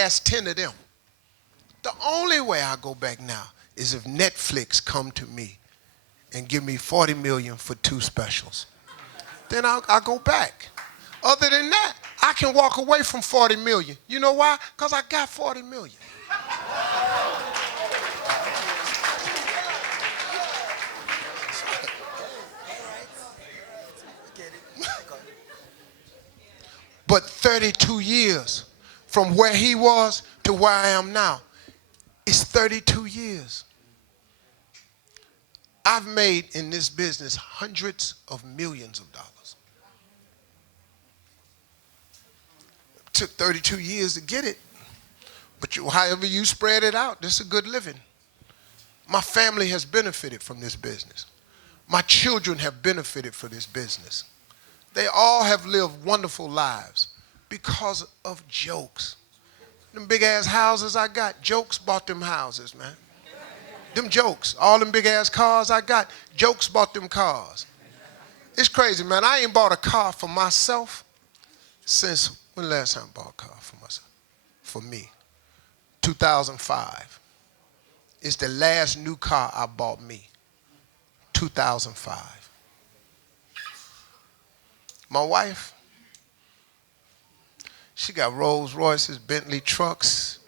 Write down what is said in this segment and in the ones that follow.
last 10 of them. The only way I go back now is if Netflix come to me and give me 40 million for 2 specials. Then I'll go back. Other than that, I can walk away from 40 million. You know why? Because I got 40 million. But 32 years from where he was to where I am now, it's 32 years. I've made in this business hundreds of millions of dollars. It took 32 years to get it. But however you spread it out, this is a good living. My family has benefited from this business. My children have benefited from this business. They all have lived wonderful lives because of jokes. Them big ass houses I got, jokes bought them houses, man. Them jokes, all them big ass cars I got, jokes bought them cars. It's crazy, man. I ain't bought a car for myself since, when the last time I bought a car for myself? For me, 2005. It's the last new car I bought me, 2005. My wife, she got Rolls Royces, Bentley trucks.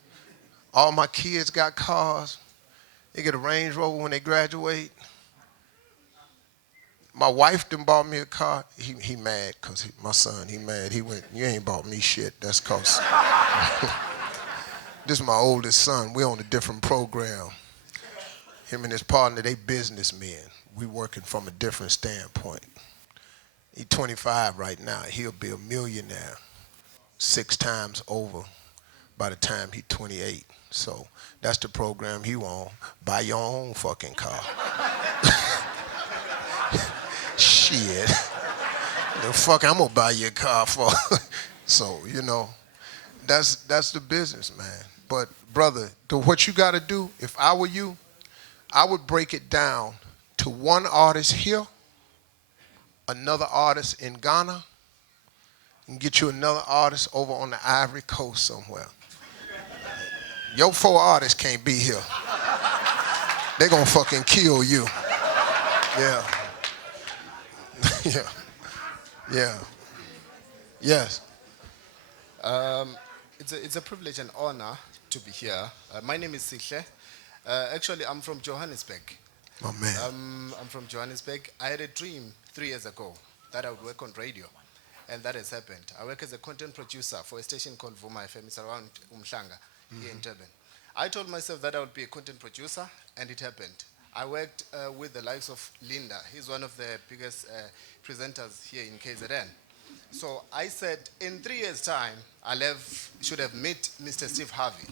All my kids got cars. They get a Range Rover when they graduate. My wife done bought me a car. He mad because my son, he mad. He went, you ain't bought me shit. That's cause this is my oldest son. We on a different program. Him and his partner, they businessmen. We working from a different standpoint. He's 25 right now. He'll be a millionaire 6 times over by the time he's 28. So that's the program he on. Buy your own fucking car. Shit. The fuck I'm gonna buy you a car for? So, you know, that's the business, man. But brother, what you gotta do, if I were you, I would break it down to one artist here, another artist in Ghana, and get you another artist over on the Ivory Coast somewhere. Your 4 artists can't be here. They're gonna fucking kill you. Yeah. Yeah. Yeah. Yes. It's a privilege and honor to be here. My name is Sihle. Actually, I'm from Johannesburg. Oh, man. I'm from Johannesburg. I had a dream 3 years ago that I would work on radio, and that has happened. I work as a content producer for a station called Vuma FM. It's around Umhlanga, here in Durban. I told myself that I would be a content producer, and it happened. I worked with the likes of Linda. He's one of the biggest presenters here in KZN. So I said, in 3 years' time, should have met Mr. Steve Harvey.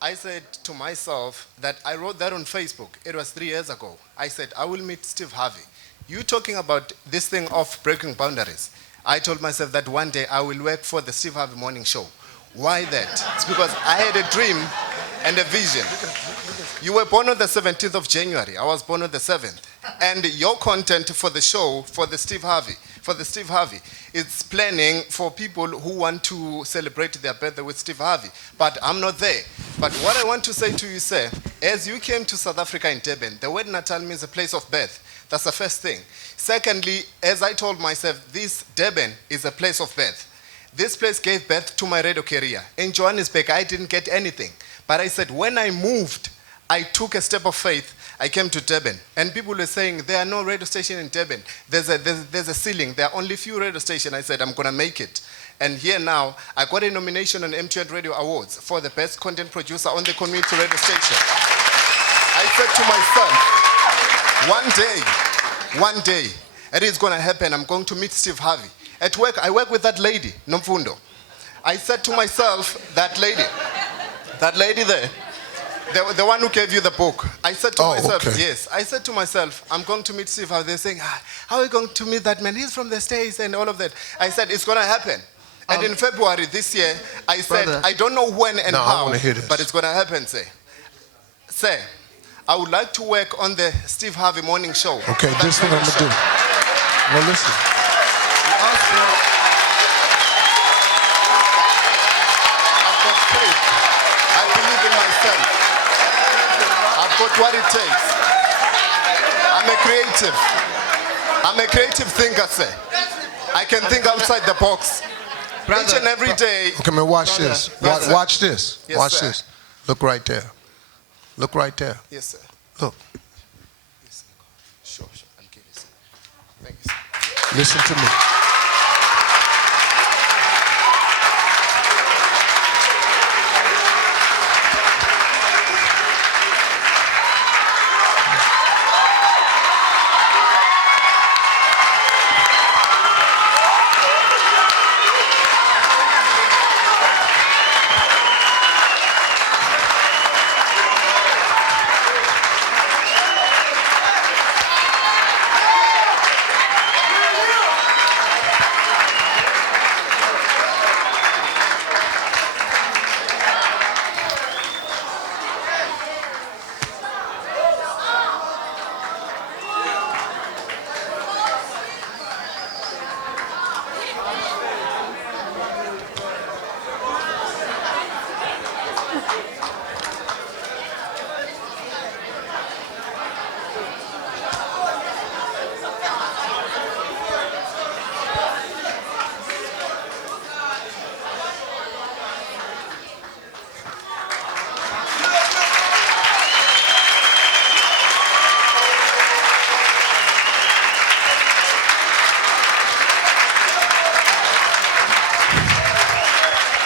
I said to myself that I wrote that on Facebook. It was 3 years ago. I said, I will meet Steve Harvey. You talking about this thing of breaking boundaries. I told myself that one day I will work for the Steve Harvey morning show. Why that? It's because I had a dream and a vision. You were born on the 17th of January. I was born on the 7th. And your content for the show, for the Steve Harvey, it's planning for people who want to celebrate their birthday with Steve Harvey. But I'm not there. But what I want to say to you, sir, as you came to South Africa in Durban, the word Natal means a place of birth. That's the first thing. Secondly, as I told myself, this Durban is a place of birth. This place gave birth to my radio career. In Johannesburg, I didn't get anything. But I said, when I moved, I took a step of faith. I came to Durban. And people were saying, there are no radio stations in Durban. There's a ceiling. There are only few radio stations. I said, I'm going to make it. And here now, I got a nomination on MTN Radio Awards for the best content producer on the community radio station. I said to myself, one day, it is going to happen. I'm going to meet Steve Harvey. At work, I work with that lady, Mvundla. I said to myself, that lady there, the one who gave you the book. I said to myself, okay. Yes. I said to myself, I'm going to meet Steve Harvey. They're saying, how are you going to meet that man? He's from the States and all of that. I said, it's going to happen. And in February this year, I said, brother, I don't know when and how, but it's going to happen, say. Say, I would like to work on the Steve Harvey morning show. Okay, this is what I'm going to do. Well, listen. I've got faith. just what it takes. I'm a creative. I'm a creative thinker, sir. I can think outside the box. Each and every day. Okay, man, watch this. Watch this. Yes, watch sir. this. Look right there. Look right there. Yes, sir. Look. Yes, sir. Sure. I'll give you, sir. Thank you, sir. Listen to me.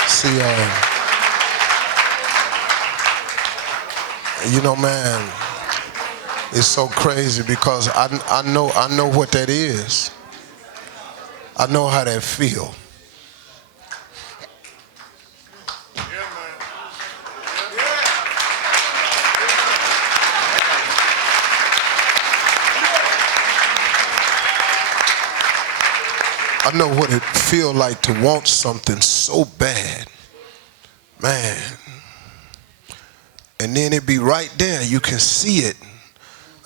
See, you know, man, it's so crazy because I know what that is. I know how that feel. I know what it feel like to want something so bad, man. And then it be right there. You can see it.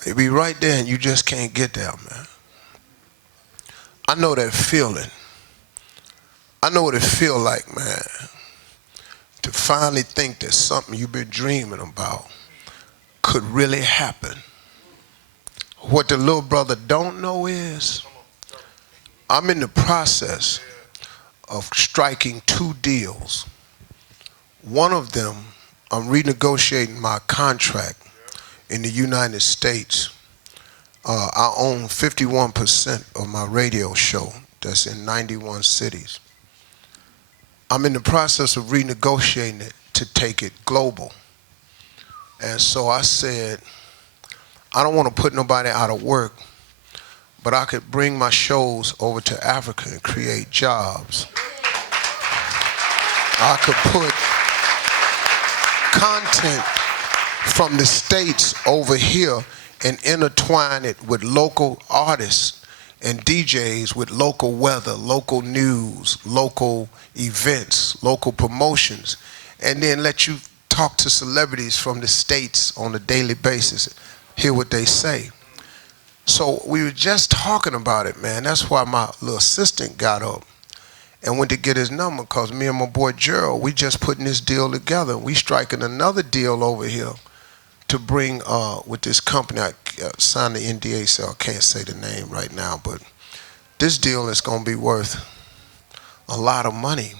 It be right there and you just can't get there, man. I know that feeling. I know what it feel like, man, to finally think that something you've been dreaming about could really happen. What the little brother don't know is I'm in the process of striking 2 deals. One of them, I'm renegotiating my contract in the United States. I own 51% of my radio show that's in 91 cities. I'm in the process of renegotiating it to take it global. And so I said, I don't want to put nobody out of work, but I could bring my shows over to Africa and create jobs. I could put content from the States over here and intertwine it with local artists and DJs with local weather, local news, local events, local promotions, and then let you talk to celebrities from the States on a daily basis, hear what they say. So we were just talking about it, man. That's why my little assistant got up and went to get his number, because me and my boy Gerald, we just putting this deal together. We striking another deal over here to bring, with this company, I signed the NDA, so I can't say the name right now, but this deal is gonna be worth a lot of money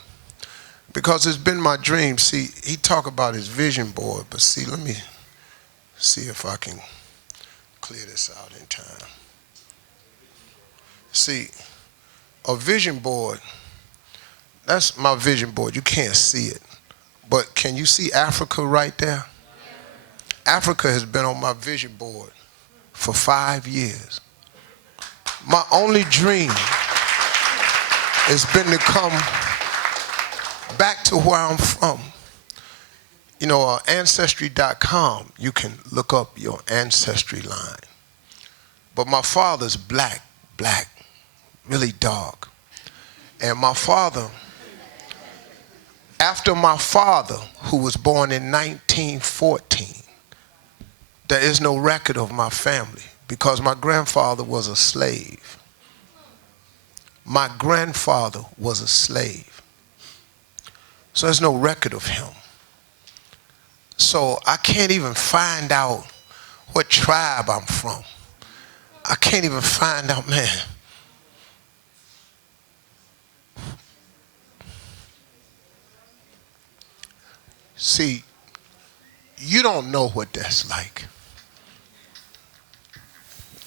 because it's been my dream. See, he talk about his vision board, but see, let me see if I can clear this out in time. See, a vision board, that's my vision board. You can't see it, but can you see Africa right there? Africa has been on my vision board for 5 years. My only dream has been to come back to where I'm from. You know, Ancestry.com, you can look up your ancestry line. But my father's black, really dark. And my father, after my father, who was born in 1914, there is no record of my family because my grandfather was a slave. My grandfather was a slave. So there's no record of him. So I can't even find out what tribe I'm from. I can't even find out, man. See, you don't know what that's like.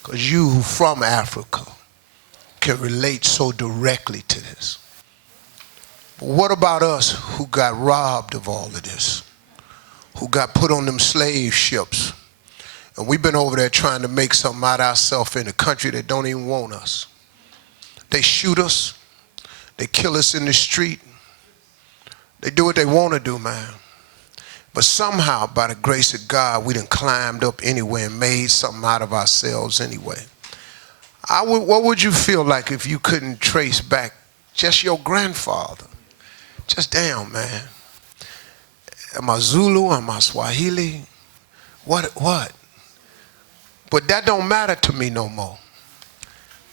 Because you who from Africa can relate so directly to this. But what about us who got robbed of all of this? Who got put on them slave ships? And we've been over there trying to make something out of ourselves in a country that don't even want us. They shoot us. They kill us in the street. They do what they want to do, man. But somehow, by the grace of God, we done climbed up anyway and made something out of ourselves anyway. What would you feel like if you couldn't trace back just your grandfather? Just damn, man. Am I Zulu? Am I Swahili? What? But that don't matter to me no more.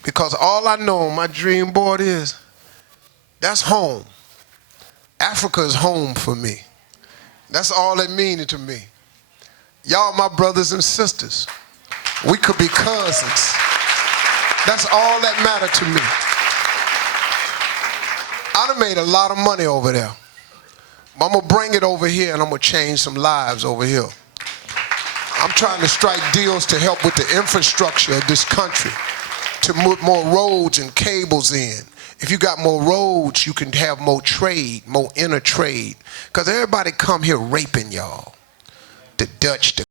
Because all I know on my dream board is, that's home. Africa is home for me. That's all it means to me. Y'all my brothers and sisters. We could be cousins. That's all that matter to me. I done made a lot of money over there. I'm gonna bring it over here and I'm gonna change some lives over here. I'm trying to strike deals to help with the infrastructure of this country, to put more roads and cables in. If you got more roads, you can have more trade, more inner trade. Because everybody come here raping y'all. The Dutch, the